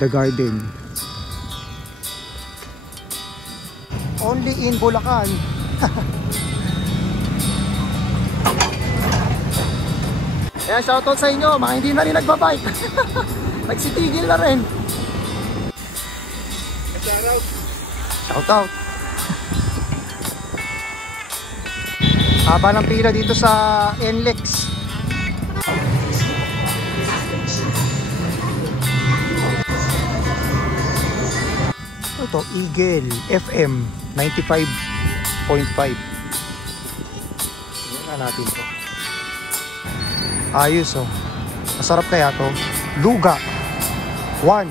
The Garden. Only in Bulacan. Kaya shoutout sa inyo, mga hindi na rin nagbabike. Nagsitigil na rin. Shoutout. Haba ng pila dito sa NLEX. Ito, Eagle FM 95.5. Tingnan natin to. Ayos oh. Masarap kaya to. Luga 1.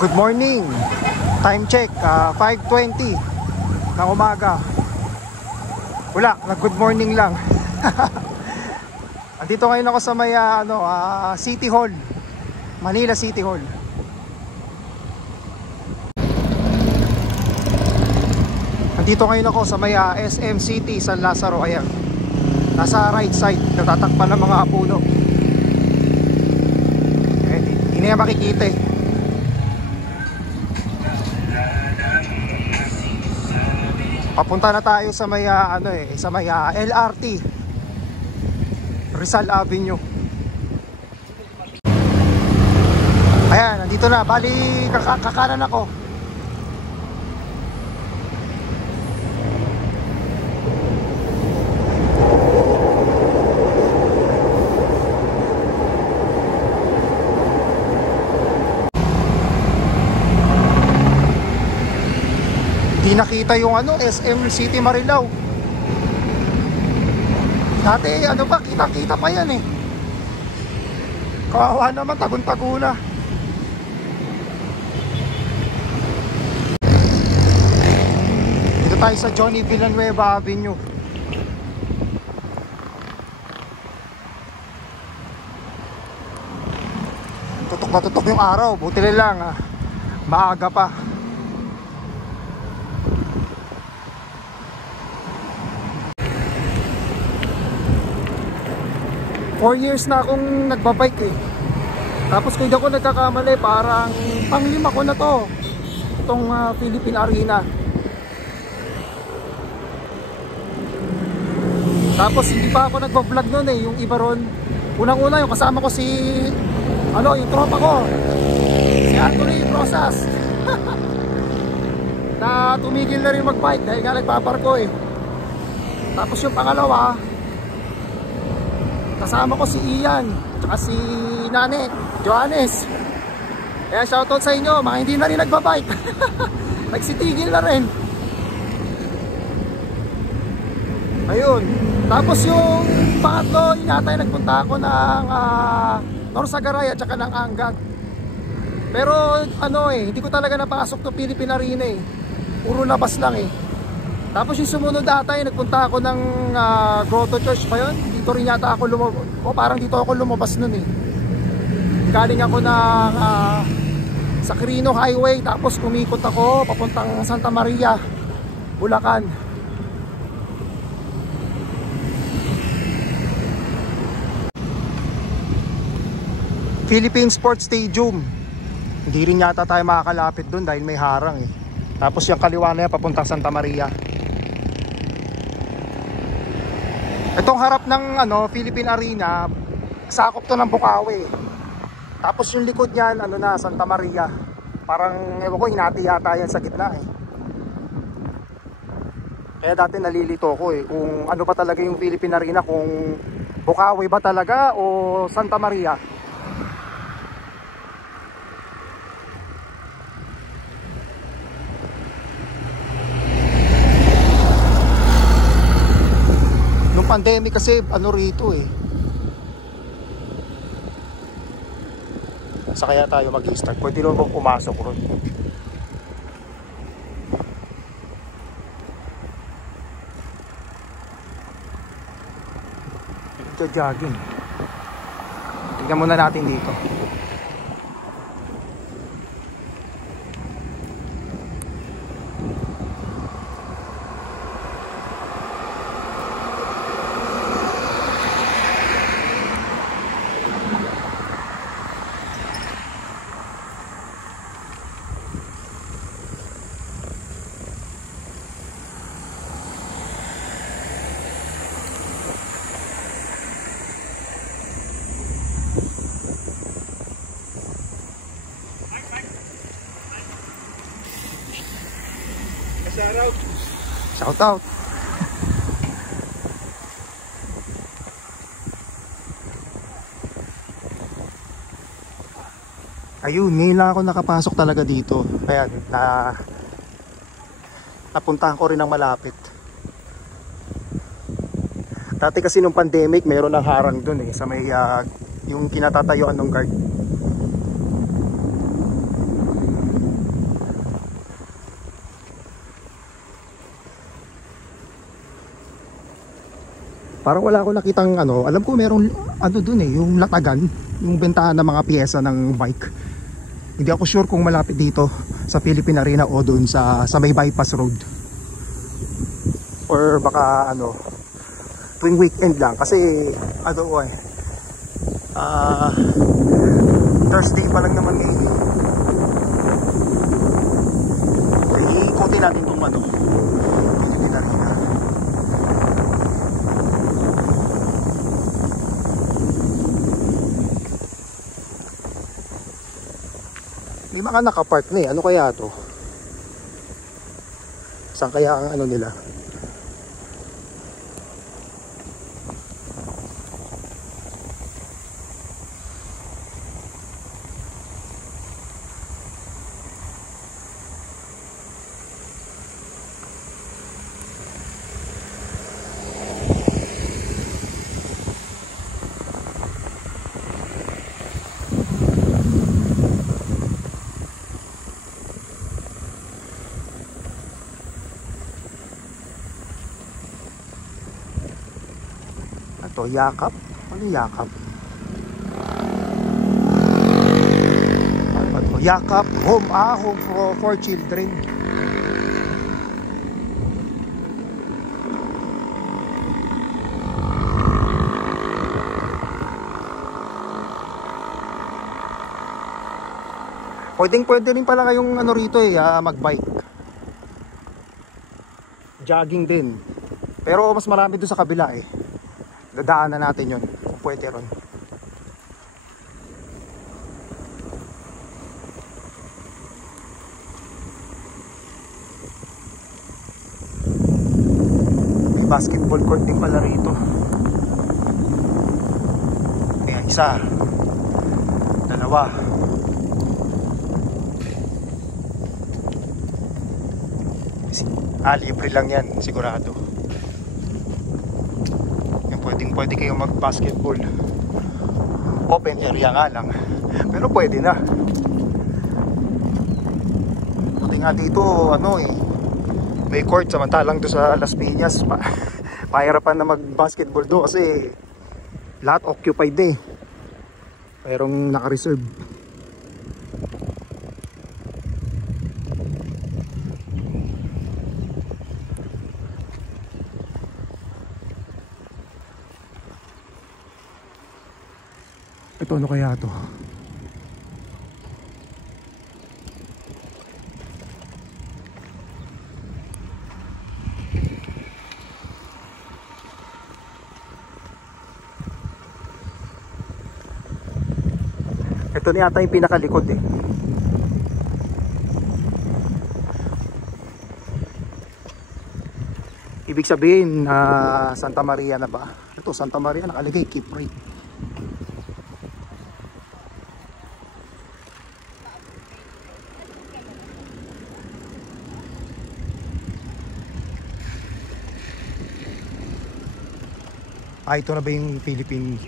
Good morning. Time check 5:20 ng umaga. Wala, nag-good morning lang. Andito ngayon ako sa may City Hall. Manila City Hall. Andito ngayon ako sa may SM City San Lazaro. Ayan. Nasa right side, natatakpan ng mga puno. Hindi na makikita eh. Papunta na tayo sa may sa may LRT Rizal Avenue. Ayan, nandito na. Bali kakanan ako. Di nakita yung SM City Marilao. Dati kita pa yan eh. Kawawa naman, tagun-tago na. Dito tayo sa Johnny Villanueva Avenue. Tutok na tutok yung araw. Buti na lang maaga pa. 4 years na akong nagbabike eh. Tapos kung hindi ako nagkakamali, parang pang-5 ko na to. Itong Philippine Arena. Tapos hindi pa ako nagbablog nun eh. Yung iba ron, unang-una yung kasama ko yung tropa ko, si Anthony Rosas. Na tumigil na rin magbike dahil nga nagpaparko eh. Tapos yung pangalawa, kasama ko si Ian at si Nane Johannes. Kaya shoutout sa inyo, mga hindi na rin nagbabike. Nagsitigil na rin. Ayun. Tapos yung pangatlo, inatay nagpunta ako ng Norsagaray at saka ng Angat. Pero hindi ko talaga napasok to Philippine Arena eh. Puro labas lang eh. Tapos yung sumunod atay, nagpunta ako ng Grotto Church pa yun. Dito rin yata ako lumabas. O parang dito ako lumabas nun eh. Galing ako ng sa Quirino Highway. Tapos umikot ako papuntang Santa Maria, Bulacan. Philippine Sports Stadium. Hindi rin yata tayo makakalapit dun dahil may harang eh. Tapos yung kaliwa na yan papuntang Santa Maria. Itong harap ng Philippine Arena, sakop to ng Bukawi. Tapos yung likod niyan, Santa Maria. Parang, ewan ko, hinati yata yan sa gitna eh. Kaya dati nalilito ko eh, kung ano ba talaga yung Philippine Arena, kung Bukawi ba talaga o Santa Maria. Pandemic kasi rito eh. Sa kaya tayo mag-start. Pwede naman pumasok ron. Ito jogging. Tingnan muna natin dito. Shout out. Ayun, ngayon lang ako nakapasok talaga dito. Kaya napuntahan ko rin ng malapit. Dati kasi nung pandemic, mayroon ng harang dun sa may yung kinatatayuan ng guard. Parang wala ako nakitang alam ko merong dun yung latagan, yung bentahan ng mga piyesa ng bike. Hindi ako sure kung malapit dito sa Philippine Arena o dun sa may bypass road. Or baka tuwing weekend lang kasi Thursday pa lang naman ikutin natin itong Philippine Arena. May mga nakapark na ano kaya to? Saan kaya ang nila? Ito, yakap? Ano yakap? Yakap, home for children. Pwede rin pala kayong rito magbike. Jogging din. Pero mas marami doon sa kabila dadaanan natin yun kung pwede ron. May basketball court din pala rito. Kaya isa, dalawa. Libre lang yan sigurado. Pwede kayo mag basketball. Open area nga lang, pero pwede na. Buti nga dito may court, samantalang doon sa Las Piñas mahirapan na mag basketball doon kasi lahat occupied mayroong naka-reserve. Ito ano kaya to? Ito na yata yung pinakalikod Ibig sabihin Santa Maria na ba? Ito Santa Maria nakalagay keep right. Ito na ba yung Philippine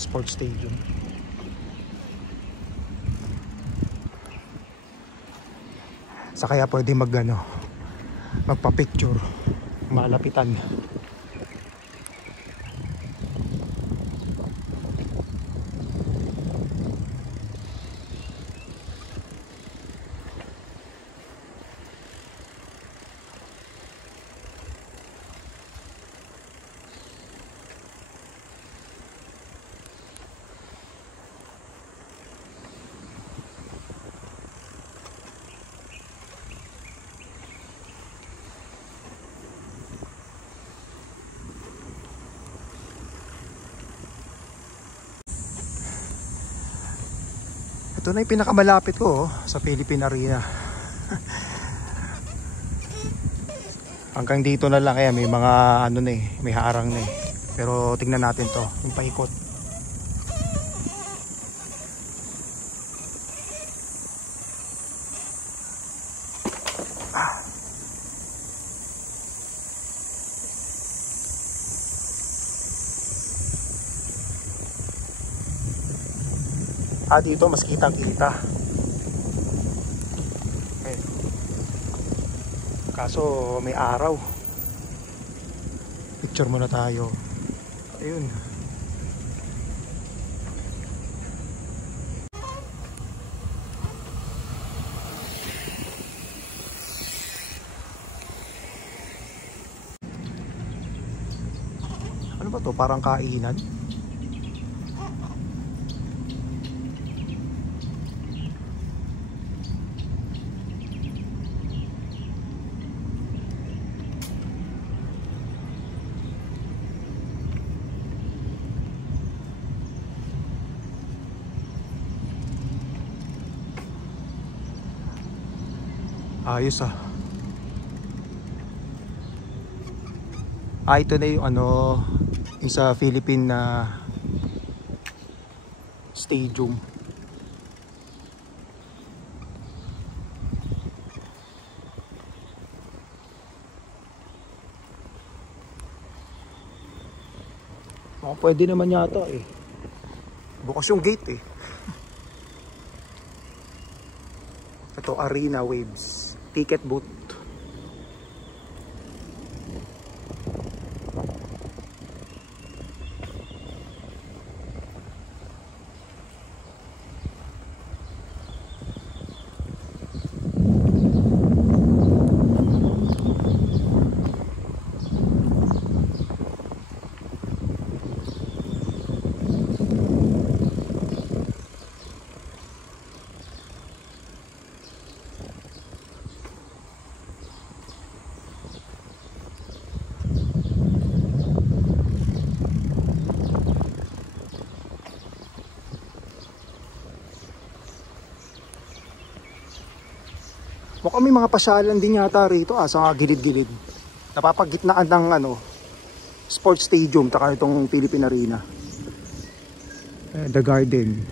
Sports Stadium? Sa kaya pwede magpa-picture, malapitan. Ito na yung pinakamalapit ko sa Philippine Arena. Hanggang dito na lang, kaya may mga ano na eh, may harang na eh. Pero tingnan natin to, yung paikot. Dito mas kitang kita. Okay. Kaso may araw. Picture muna tayo. Ayun. Ano ba to? Parang kainan? Ayos ah. Ito na yung ano, yung sa Philippine na stadium. Pwede naman yata eh. Bukas yung gate eh. Ito, Arena Waves. Ticket booth. Mukhang may mga pasyalan din yata rito sa gilid-gilid. Napapagitnaan ng ano, sports stadium taka itong Philippine Arena. The Garden.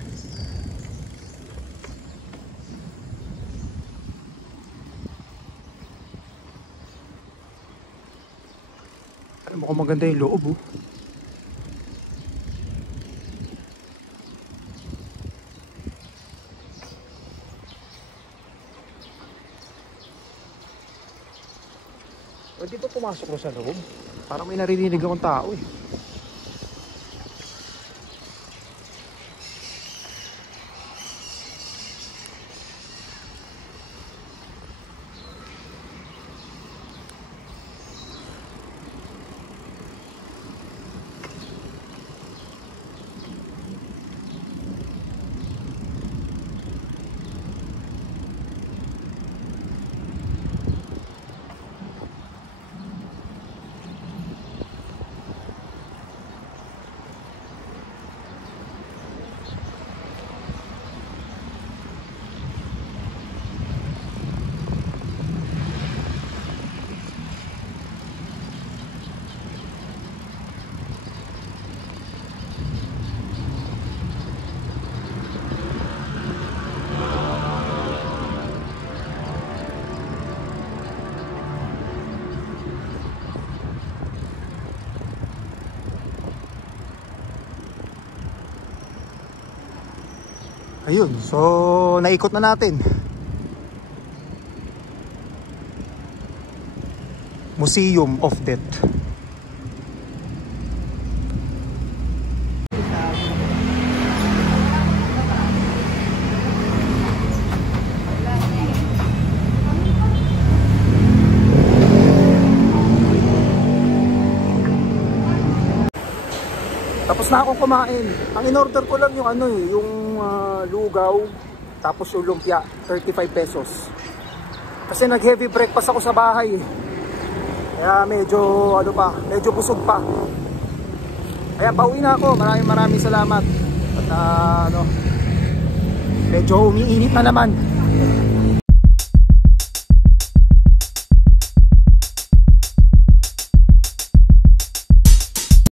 Mukhang maganda yung loob oh. Pwede pa pumasok mo sa loob? Parang may naririnig akong tao eh. Ayun, so naikot na natin. Museum of Death. Tapos na akong kumain. Ang in-order ko lang yung ano eh, yung lugaw, tapos yung lumpia, 35 pesos. Kasi nag-heavy breakfast ako sa bahay eh. Kaya medyo ano pa, medyo busog pa. Kaya pauwi na ako. Maraming salamat. At medyo umiinit na naman.